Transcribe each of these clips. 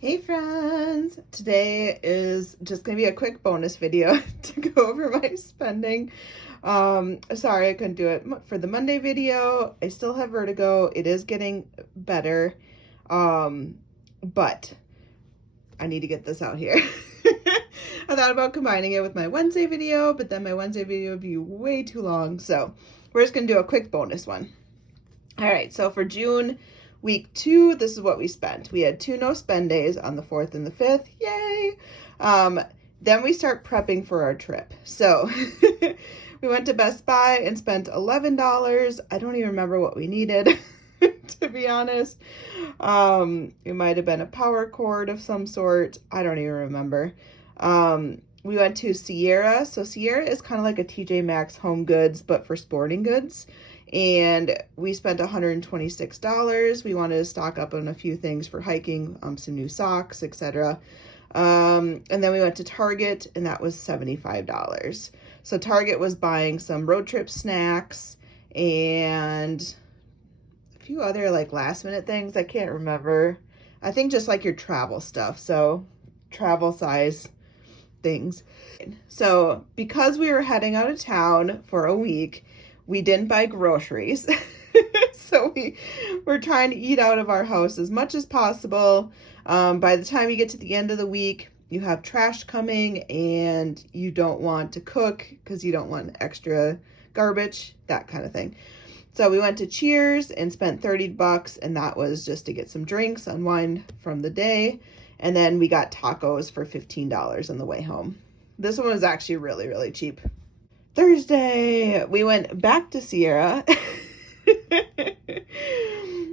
Hey friends! Today is just going to be a quick bonus video to go over my spending. Sorry I couldn't do it for the Monday video. I still have vertigo. It is getting better, but I need to get this out here. I thought about combining it with my Wednesday video, but then my Wednesday video would be way too long, so we're just going to do a quick bonus one. All right, so for June, week 2, this is what we spent. We had 2 no spend days on the 4th and the 5th. Yay! Then we start prepping for our trip. So we went to Best Buy and spent $11. I don't even remember what we needed, to be honest. It might have been a power cord of some sort. I don't even remember. We went to Sierra. So Sierra is kind of like a TJ Maxx Home Goods, but for sporting goods. And we spent $126. We wanted to stock up on a few things for hiking, some new socks, etc. And then we went to Target, and that was $75. So Target was buying some road trip snacks and a few other like last minute things. I can't remember. I think just like your travel stuff. So travel size things. So because we were heading out of town for a week, we didn't buy groceries. So we were trying to eat out of our house as much as possible. By the time you get to the end of the week, you have trash coming and you don't want to cook because you don't want extra garbage, that kind of thing. So we went to Cheers and spent $30, and that was just to get some drinks, unwind from the day. And then we got tacos for $15 on the way home. This one was actually really, really cheap. Thursday, we went back to Sierra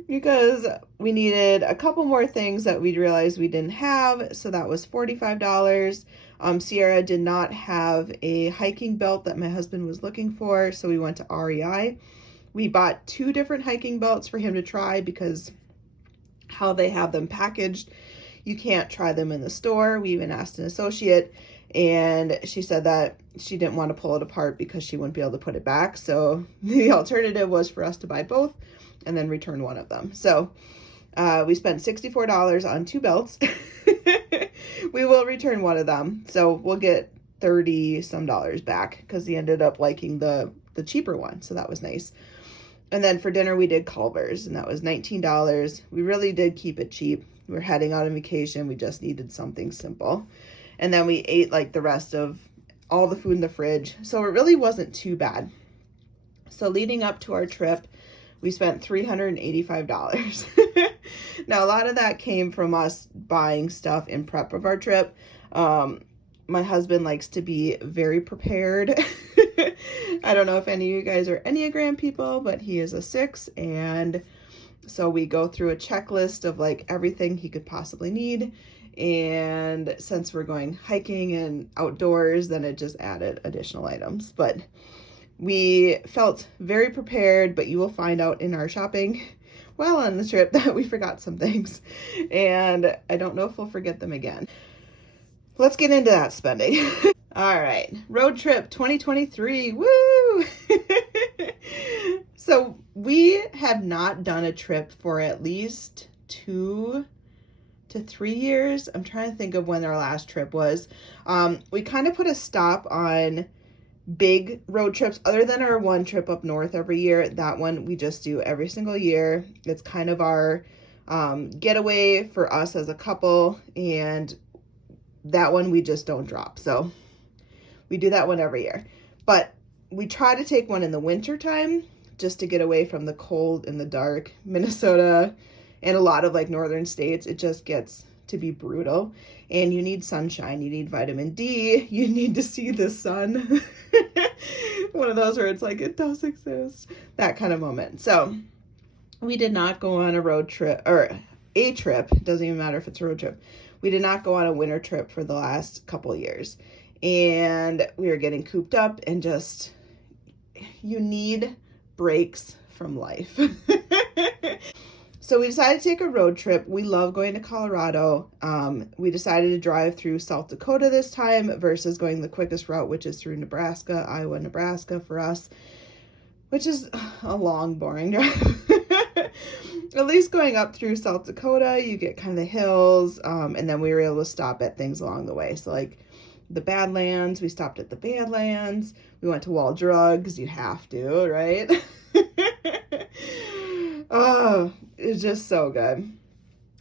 because we needed a couple more things that we realized we didn't have. So that was $45. Sierra did not have a hiking belt that my husband was looking for, so we went to REI. We bought 2 different hiking belts for him to try because how they have them packaged, you can't try them in the store. We even asked an associate, and she said that she didn't want to pull it apart because she wouldn't be able to put it back. So the alternative was for us to buy both and then return one of them. So we spent $64 on 2 belts. We will return one of them. So we'll get $30 some back because he ended up liking the cheaper one. So that was nice. And then for dinner, we did Culver's, and that was $19. We really did keep it cheap. We were heading out on vacation. We just needed something simple. And then we ate like the rest of all the food in the fridge. So it really wasn't too bad. So leading up to our trip, we spent $385. Now, a lot of that came from us buying stuff in prep of our trip. My husband likes to be very prepared. I don't know if any of you guys are Enneagram people, but he is a 6. And so we go through a checklist of like everything he could possibly need. And since we're going hiking and outdoors, then it just added additional items. But we felt very prepared, but you will find out in our shopping while on the trip that we forgot some things. And I don't know if we'll forget them again. Let's get into that spending. All right, road trip 2023, woo! So we have not done a trip for at least 2 to 3 years. I'm trying to think of when our last trip was. We kind of put a stop on big road trips other than our one trip up north every year. That one we just do every single year. It's kind of our getaway for us as a couple, and that one we just don't drop. So we do that one every year. But we try to take one in the winter time just to get away from the cold and the dark. Minnesota and a lot of like northern states, it just gets to be brutal, and you need sunshine, you need vitamin D, you need to see the sun. One of those where it's like, it does exist, that kind of moment. So we did not go on a road trip, or a trip, it doesn't even matter if it's a road trip. We did not go on a winter trip for the last couple of years, and we were getting cooped up, and just, you need breaks from life. So we decided to take a road trip. We love going to Colorado. We decided to drive through South Dakota this time versus going the quickest route, which is through Nebraska, Iowa, Nebraska for us, which is a long, boring drive. at least going up through South Dakota, you get kind of the hills, and then we were able to stop at things along the way. So like the Badlands, we stopped at the Badlands. We went to Wall Drugs. You have to, right? Oh, it's just so good.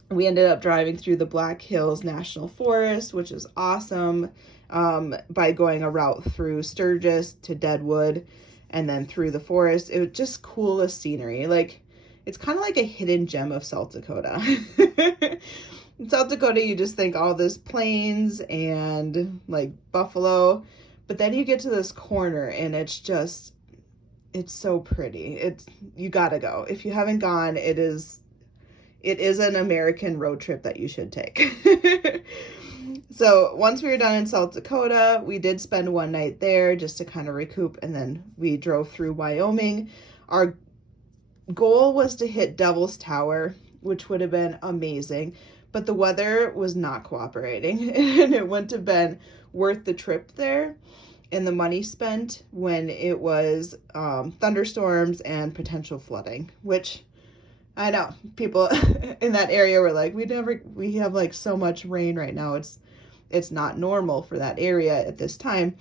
We ended up driving through the Black Hills National Forest, which is awesome, by going a route through Sturgis to Deadwood and then through the forest. It was just coolest scenery. Like, it's kind of like a hidden gem of South Dakota. In South Dakota, you just think all this plains and like buffalo, but then you get to this corner and it's so pretty. You gotta go. If you haven't gone, it is an American road trip that you should take. So once we were done in South Dakota, we did spend one night there just to kind of recoup, and then we drove through Wyoming. Our goal was to hit Devil's Tower, which would have been amazing, but the weather was not cooperating, and it wouldn't have been worth the trip there and the money spent when it was thunderstorms and potential flooding, which I know people in that area were like, we have like so much rain right now. It's not normal for that area at this time.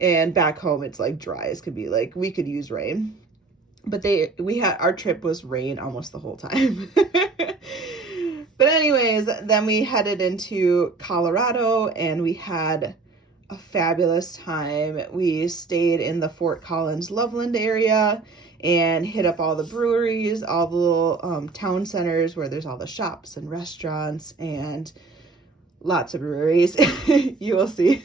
And back home, it's like dry as could be. Like, we could use rain, but our trip was rain almost the whole time. But anyways, then we headed into Colorado and we had a fabulous time. We stayed in the Fort Collins Loveland area and hit up all the breweries, all the little town centers where there's all the shops and restaurants and lots of breweries. You will see.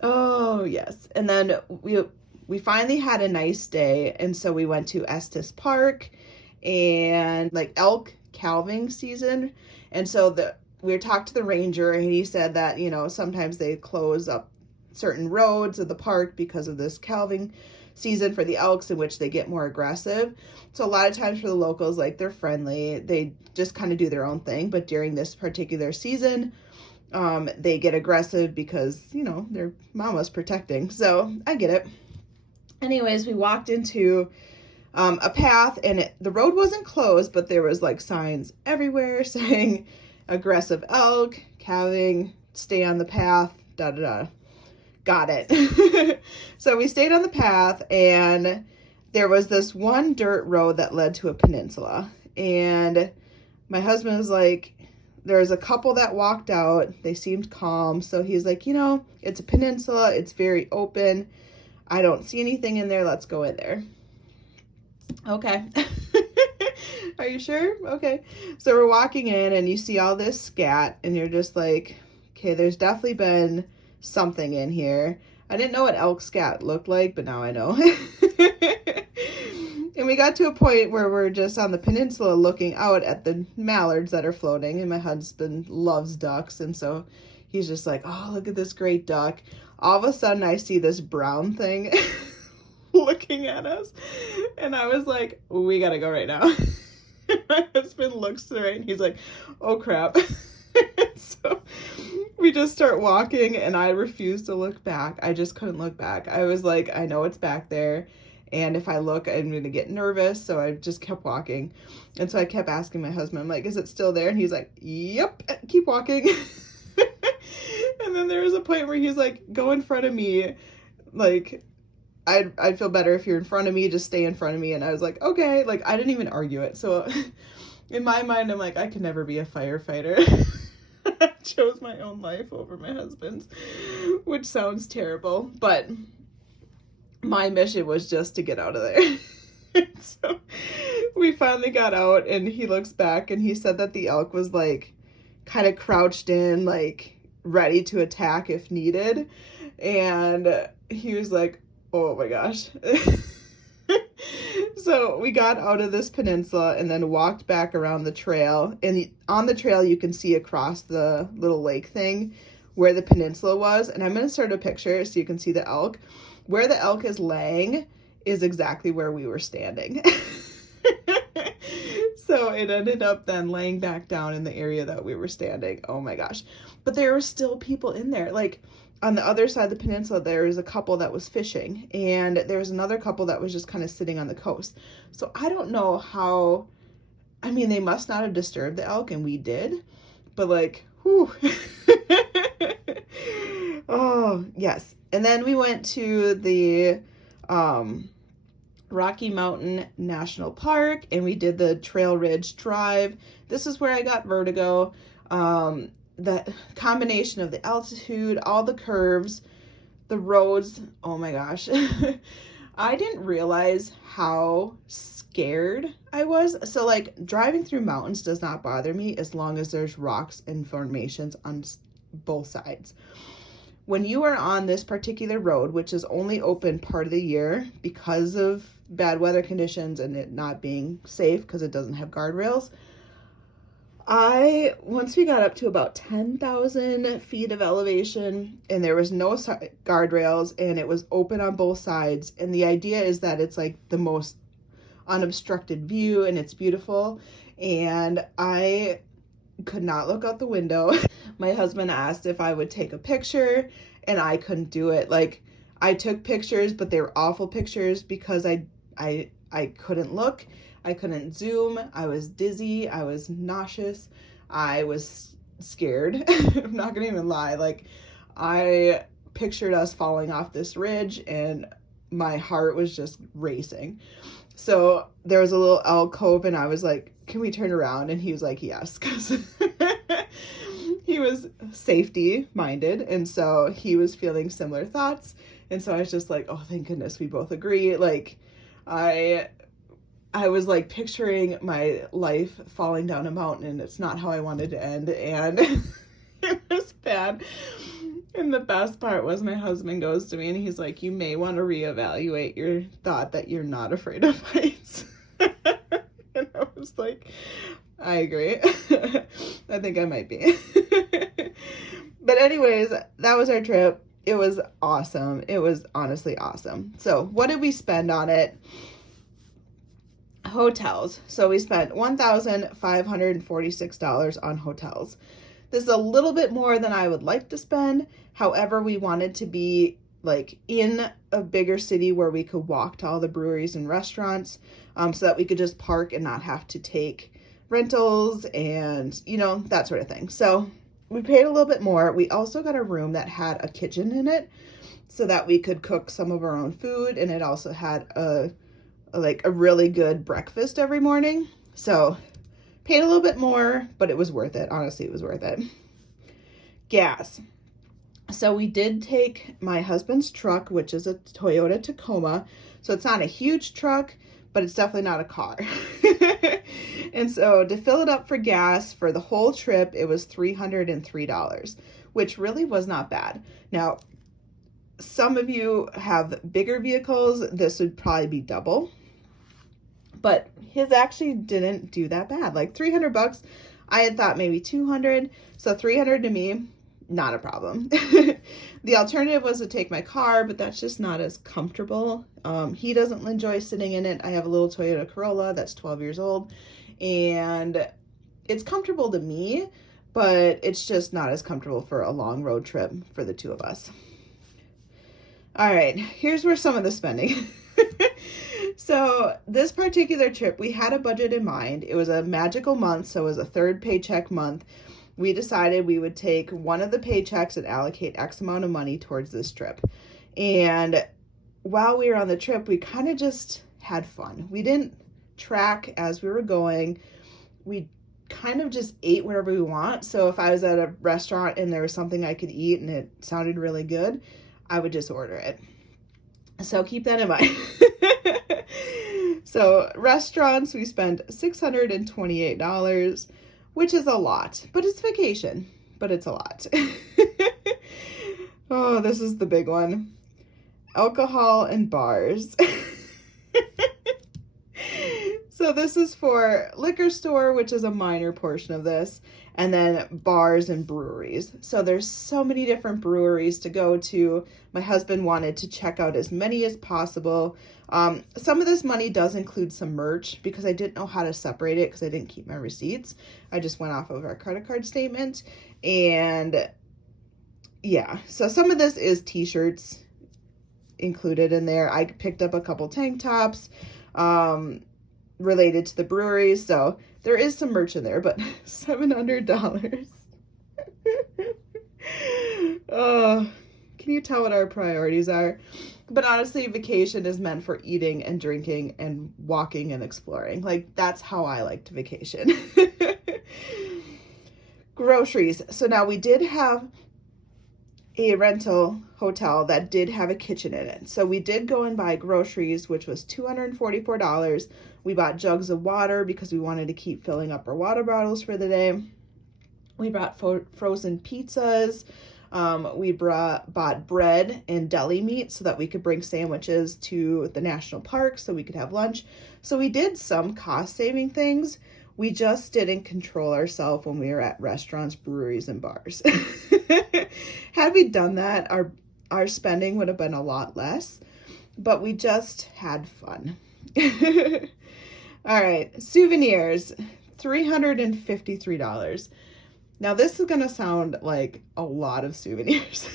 Oh, yes. And then we finally had a nice day, and so we went to Estes Park and like elk calving season. And so we talked to the ranger, and he said that, sometimes they close up certain roads of the park because of this calving season for the elks, in which they get more aggressive. So a lot of times for the locals, like, they're friendly, they just kind of do their own thing, but during this particular season, they get aggressive because their mama's protecting. So I get it. Anyways, we walked into a path, and the road wasn't closed, but there was like signs everywhere saying aggressive elk, calving, stay on the path, da da da. Got it. So we stayed on the path, and there was this one dirt road that led to a peninsula. And my husband was like, there's a couple that walked out. They seemed calm. So he's like, it's a peninsula. It's very open. I don't see anything in there. Let's go in there. Okay. Are you sure? Okay. So we're walking in, and you see all this scat, and you're just like, okay, there's definitely been something in here. I didn't know what elk scat looked like, but now I know. And we got to a point where we're just on the peninsula looking out at the mallards that are floating, and my husband loves ducks, and so he's just like, oh, look at this great duck. All of a sudden I see this brown thing looking at us, and I was like, we gotta go right now. My husband looks to the right, and he's like, oh crap. So we just start walking, and I refuse to look back. I just couldn't look back. I was like, I know it's back there, and if I look, I'm going to get nervous. So I just kept walking. And so I kept asking my husband, I'm like, is it still there? And he's like, yep, keep walking. And then there was a point where he's like, go in front of me. Like, I'd feel better if you're in front of me, just stay in front of me. And I was like, okay. Like, I didn't even argue it. So in my mind, I'm like, I could never be a firefighter. I chose my own life over my husband's, which sounds terrible, but my mission was just to get out of there. So we finally got out, and he looks back, and he said that the elk was like kind of crouched in, like ready to attack if needed. And he was like, oh my gosh. So we got out of this peninsula and then walked back around the trail. And on the trail, you can see across the little lake thing where the peninsula was. And I'm going to start a picture so you can see the elk. Where the elk is laying is exactly where we were standing. So it ended up then laying back down in the area that we were standing. Oh my gosh. But there were still people in there. Like, on the other side of the peninsula, there was a couple that was fishing, and there was another couple that was just kind of sitting on the coast. So I don't know how, I mean, they must not have disturbed the elk, and we did, but like, whew. Oh, yes. And then we went to the Rocky Mountain National Park, and we did the Trail Ridge Drive. This is where I got vertigo. The combination of the altitude, all the curves, the roads, oh my gosh. I didn't realize how scared I was. So like driving through mountains does not bother me as long as there's rocks and formations on both sides. When you are on this particular road, which is only open part of the year because of bad weather conditions and it not being safe because it doesn't have guardrails, once we got up to about 10,000 feet of elevation and there was no guardrails and it was open on both sides, and the idea is that it's like the most unobstructed view and it's beautiful, and I could not look out the window. My husband asked if I would take a picture and I couldn't do it. Like, I took pictures, but they were awful pictures because I couldn't look. I couldn't zoom. I was dizzy. I was nauseous. I was scared. I'm not gonna even lie. Like, I pictured us falling off this ridge and my heart was just racing. So there was a little alcove and I was like, can we turn around? And he was like, yes, because he was safety minded. And so he was feeling similar thoughts. And so I was just like, oh, thank goodness we both agree. Like, I was like picturing my life falling down a mountain and it's not how I wanted to end, and it was bad. And the best part was my husband goes to me and he's like, you may want to reevaluate your thought that you're not afraid of heights. And I was like, I agree. I think I might be. But anyways, that was our trip. It was awesome. It was honestly awesome. So what did we spend on it? Hotels. So we spent $1,546 on hotels. This is a little bit more than I would like to spend. However, we wanted to be like in a bigger city where we could walk to all the breweries and restaurants, so that we could just park and not have to take rentals and, you know, that sort of thing. So we paid a little bit more. We also got a room that had a kitchen in it so that we could cook some of our own food, and it also had a really good breakfast every morning. So paid a little bit more, but it was worth it. Honestly, it was worth it. Gas. So we did take my husband's truck, which is a Toyota Tacoma. So it's not a huge truck, but it's definitely not a car. And so to fill it up for gas for the whole trip, it was $303, which really was not bad. Now, some of you have bigger vehicles. This would probably be double. But his actually didn't do that bad. Like $300, I had thought maybe 200. So 300 to me, not a problem. The alternative was to take my car, but that's just not as comfortable. He doesn't enjoy sitting in it. I have a little Toyota Corolla that's 12 years old, and it's comfortable to me, but it's just not as comfortable for a long road trip for the two of us. All right, here's where some of the spending. So this particular trip, we had a budget in mind. It was a magical month, so it was a third paycheck month. We decided we would take one of the paychecks and allocate X amount of money towards this trip. And while we were on the trip, we kind of just had fun. We didn't track as we were going. We kind of just ate wherever we want. So if I was at a restaurant and there was something I could eat and it sounded really good, I would just order it. So keep that in mind. So restaurants, we spent $628, which is a lot, but it's vacation, but it's a lot. Oh, this is the big one. Alcohol and bars. So this is for liquor store, which is a minor portion of this, and then bars and breweries. So there's so many different breweries to go to. My husband wanted to check out as many as possible. Some of this money does include some merch because I didn't know how to separate it because I didn't keep my receipts. I just went off of our credit card statement, and yeah, so some of this is t-shirts included in there. I picked up a couple tank tops related to the breweries, so there is some merch in there, but $700. Oh, can you tell what our priorities are? But honestly, vacation is meant for eating and drinking and walking and exploring. Like, that's how I like to vacation. Groceries. So now we did have a rental hotel that did have a kitchen in it. So we did go and buy groceries, which was $244. We bought jugs of water because we wanted to keep filling up our water bottles for the day. We bought frozen pizzas. We bought bread and deli meat so that we could bring sandwiches to the national park so we could have lunch. So we did some cost saving things. We just didn't control ourselves when we were at restaurants, breweries, and bars. Had we done that, our spending would have been a lot less, but we just had fun. All right, souvenirs, $353. Now this is gonna sound like a lot of souvenirs.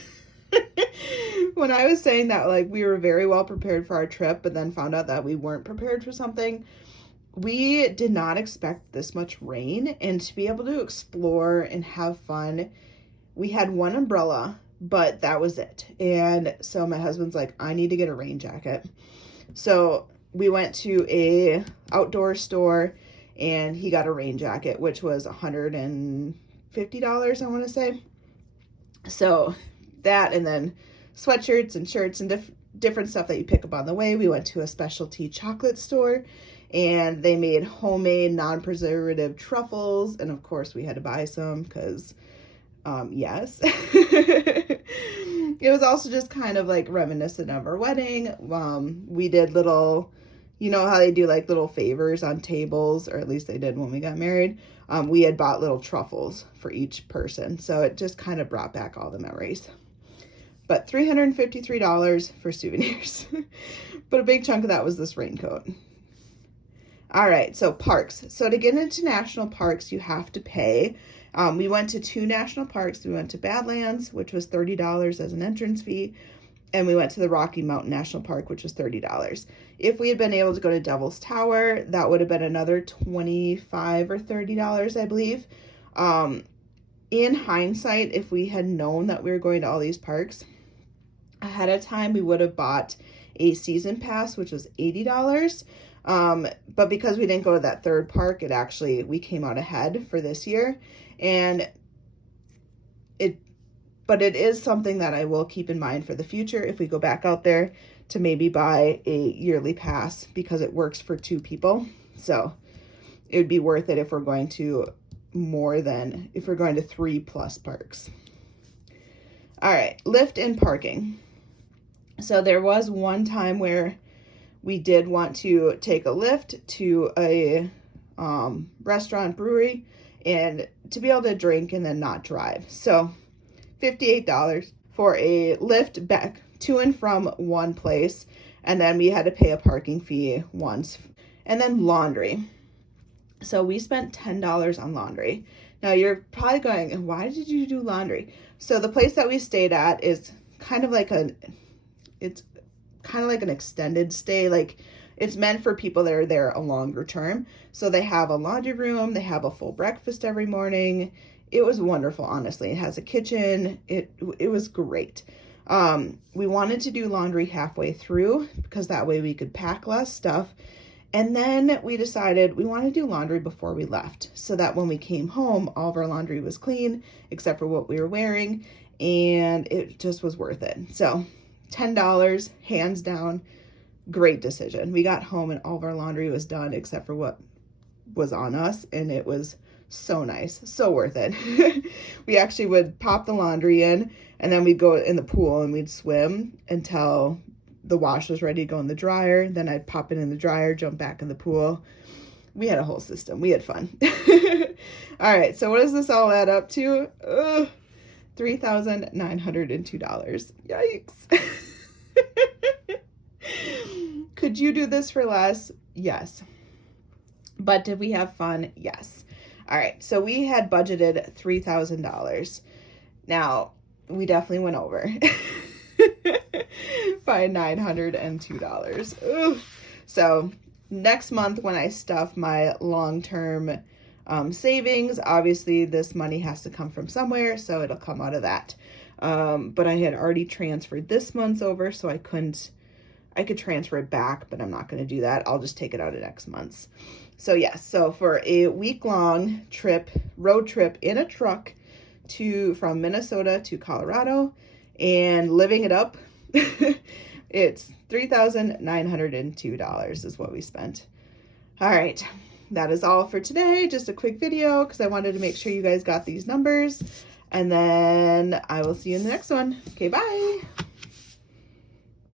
When I was saying that, like, we were very well prepared for our trip, but then found out that we weren't prepared for something, we did not expect this much rain, and to be able to explore and have fun, we had one umbrella, but that was it. And so my husband's like, I need to get a rain jacket. So we went to a outdoor store and he got a rain jacket, which was $150, I want to say. So that, and then sweatshirts and shirts and different stuff that you pick up on the way. We went to a specialty chocolate store and they made homemade non-preservative truffles, and of course we had to buy some because yes. It was also just kind of like reminiscent of our wedding. We did little, you know how they do like little favors on tables, or at least they did when we got married. We had bought little truffles for each person, so it just kind of brought back all the memories. But $353 for souvenirs. But a big chunk of that was this raincoat. All right, so parks. So to get into national parks, you have to pay. We went to 2 national parks. We went to Badlands, which was $30 as an entrance fee, and we went to the Rocky Mountain National Park, which was $30. If we had been able to go to Devil's Tower, that would have been another $25 or $30, I believe. In hindsight, if we had known that we were going to all these parks ahead of time, we would have bought a season pass, which was $80. But because we didn't go to that third park, we came out ahead for this year. And but it is something that I will keep in mind for the future if we go back out there, to maybe buy a yearly pass, because it works for 2 people. So it would be worth it if we're going to 3+ parks. All right, lift and parking. So there was one time where we did want to take a lift to a restaurant, brewery, and to be able to drink and then not drive. So $58 for a lift back to and from one place, and then we had to pay a parking fee once. And then laundry. So we spent $10 on laundry. Now you're probably going, why did you do laundry? So the place that we stayed at is kind of like an extended stay. Like, it's meant for people that are there a longer term. So they have a laundry room, they have a full breakfast every morning. It was wonderful, honestly. It has a kitchen. It was great. We wanted to do laundry halfway through because that way we could pack less stuff. And then we decided we wanted to do laundry before we left, so that when we came home, all of our laundry was clean except for what we were wearing, and it just was worth it. So $10, hands down, great decision. We got home and all of our laundry was done except for what was on us, and it was so nice, so worth it. We actually would pop the laundry in, and then we'd go in the pool and we'd swim until the wash was ready to go in the dryer. Then I'd pop it in the dryer, jump back in the pool. We had a whole system. We had fun. All right, so what does this all add up to? $3,902. Yikes. Could you do this for less? Yes. But did we have fun? Yes. All right, so we had budgeted $3,000. Now, we definitely went over by $902. Ooh. So next month when I stuff my long-term savings, obviously this money has to come from somewhere, so it'll come out of that. But I had already transferred this month's over, so I could transfer it back, but I'm not going to do that. I'll just take it out of next month's. So yes, so for a week-long road trip in a truck from Minnesota to Colorado and living it up, it's $3,902 is what we spent. All right, that is all for today. Just a quick video because I wanted to make sure you guys got these numbers. And then I will see you in the next one. Okay, bye.